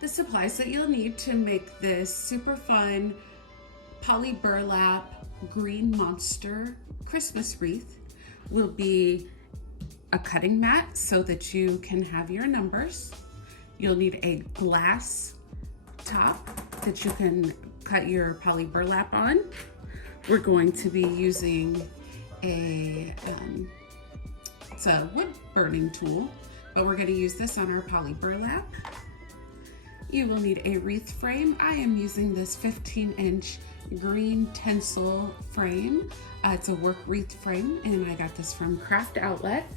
The supplies that you'll need to make this super fun Polyburlap green monster Christmas wreath will be a cutting mat so that you can have your numbers. You'll need a glass top that you can cut your polyburlap on. We're going to be using it's a wood burning tool, but we're going to use this on our polyburlap. You will need a wreath frame. I am using this 15-inch green tinsel frame. It's a work wreath frame, and I got this from Craft Outlet.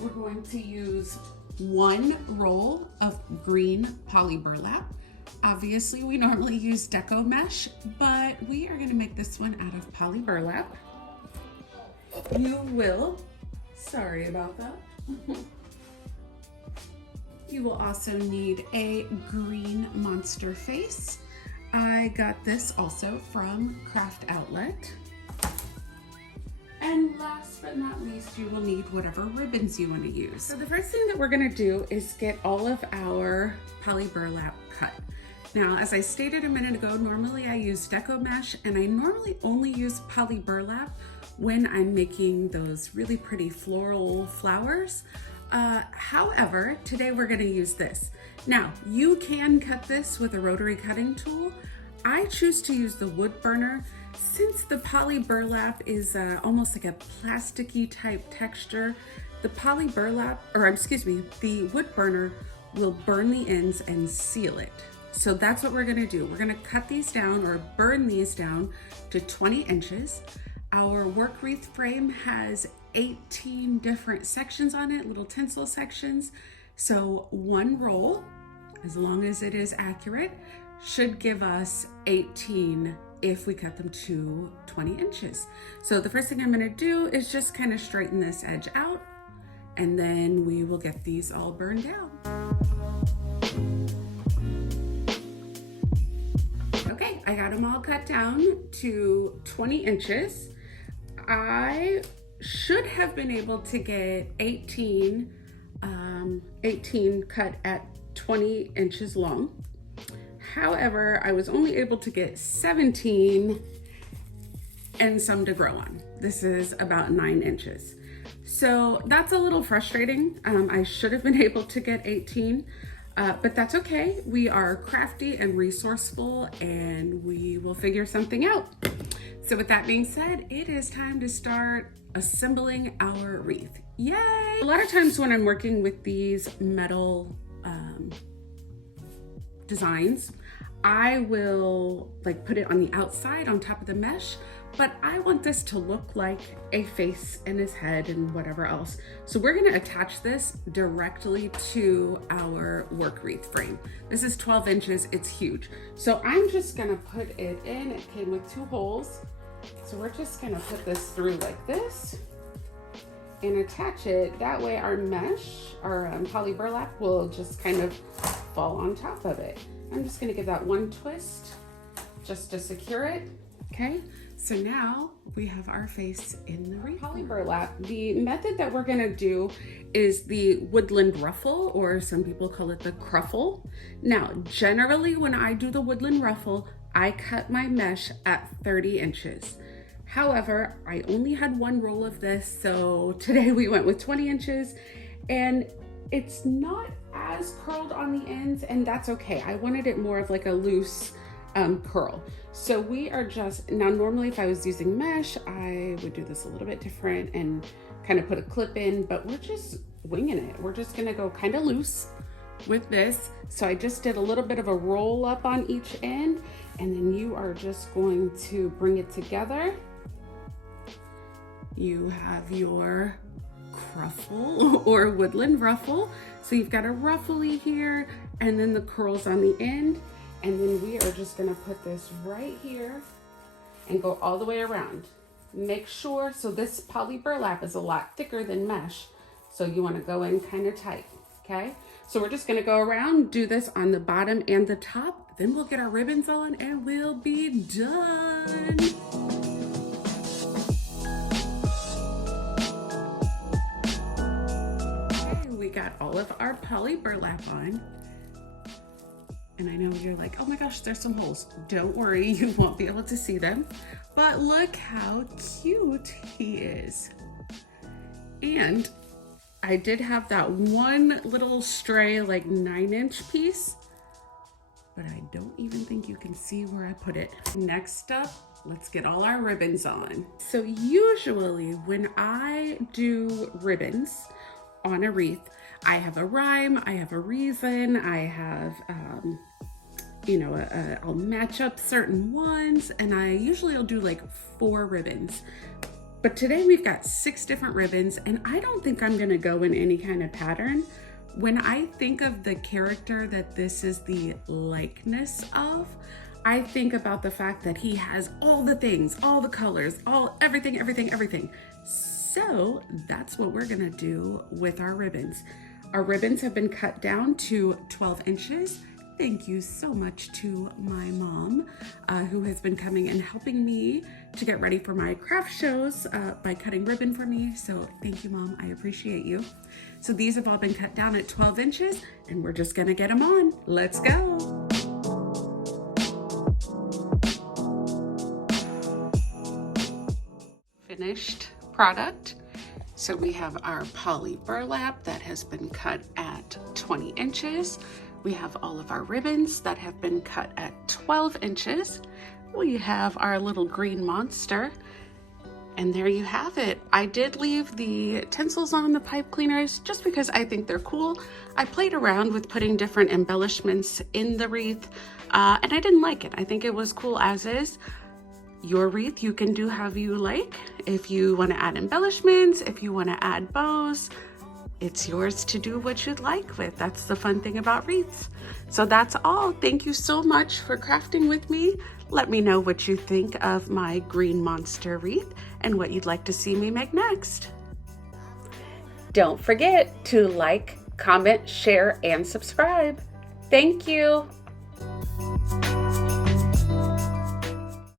We're going to use 1 roll of green polyburlap. Obviously, we normally use deco mesh, but we are going to make this one out of polyburlap. You will, sorry about that. You will also need a green monster face. I got this also from Craft Outlet. And last but not least, you will need whatever ribbons you want to use. So the first thing that we're going to do is get all of our polyburlap cut. Now, as I stated a minute ago, normally I use deco mesh, and I normally only use polyburlap when I'm making those really pretty floral flowers. However, today we're going to use this. Now, you can cut this with a rotary cutting tool. I choose to use the wood burner since the polyburlap is almost like a plasticky type texture. The the wood burner will burn the ends and seal it. So that's what we're going to do. We're going to cut these down or burn these down to 20 inches. Our work wreath frame has 18 different sections on it, little tinsel sections. So 1 roll, as long as it is accurate, should give us 18 if we cut them to 20 inches. So the first thing I'm going to do is just kind of straighten this edge out, and then we will get these all burned down. Okay, I got them all cut down to 20 inches. I should have been able to get 18 cut at 20 inches long. However, I was only able to get 17 and some to grow on. This is about 9 inches. So that's a little frustrating. I should have been able to get 18, but that's okay. We are crafty and resourceful, and we will figure something out. So with that being said, it is time to start assembling our wreath. Yay! A lot of times when I'm working with these metal designs, I will put it on the outside on top of the mesh, but I want this to look like a face and his head and whatever else. So we're gonna attach this directly to our work wreath frame. This is 12 inches, it's huge. So I'm just gonna put it in. It came with 2 holes. So we're just gonna put this through like this and attach it. That way our mesh, our polyburlap will just kind of fall on top of it. I'm just gonna give that 1 twist just to secure it, okay? So now we have our face in the wreath. Polyburlap, the method that we're gonna do is the woodland ruffle, or some people call it the cruffle. Now, generally when I do the woodland ruffle, I cut my mesh at 30 inches. However, I only had 1 roll of this, so today we went with 20 inches, and it's not as curled on the ends, and that's okay. I wanted it more of like a loose curl. So we are just, now normally if I was using mesh, I would do this a little bit different and kind of put a clip in, but we're just winging it. We're just gonna go kind of loose with this. So I just did a little bit of a roll up on each end, and then you are just going to bring it together. You have your cruffle or woodland ruffle. So you've got a ruffly here, and then the curls on the end. And then we are just gonna put this right here and go all the way around. Make sure, so this polyburlap is a lot thicker than mesh, so you wanna go in kind of tight, okay? So we're just gonna go around, do this on the bottom and the top, then we'll get our ribbons on and we'll be done. Okay, we got all of our polyburlap on. And I know you're like, oh my gosh, there's some holes. Don't worry, you won't be able to see them. But look how cute he is. And I did have that one little stray, like 9-inch piece, but I don't even think you can see where I put it. Next up, let's get all our ribbons on. So usually when I do ribbons on a wreath, I have a rhyme, I have a reason, I have, I'll match up certain ones, and I usually will do like 4 ribbons. But today we've got 6 different ribbons, and I don't think I'm gonna go in any kind of pattern. When I think of the character that this is the likeness of, I think about the fact that he has all the things, all the colors, everything. So that's what we're gonna do with our ribbons. Our ribbons have been cut down to 12 inches. Thank you so much to my mom, who has been coming and helping me to get ready for my craft shows by cutting ribbon for me. So thank you, Mom, I appreciate you. So these have all been cut down at 12 inches, and we're just gonna get them on. Let's go. Finished product. So we have our Polyburlap that has been cut at 20 inches. We have all of our ribbons that have been cut at 12 inches. We have our little green monster. And there you have it. I did leave the tinsels on the pipe cleaners just because I think they're cool. I played around with putting different embellishments in the wreath, and I didn't like it. I think it was cool as is. Your wreath, you can do how you like. If you want to add embellishments, if you want to add bows, it's yours to do what you'd like with. That's the fun thing about wreaths. So that's all. Thank you so much for crafting with me. Let me know what you think of my green monster wreath and what you'd like to see me make next. Don't forget to like, comment, share, and subscribe. Thank you.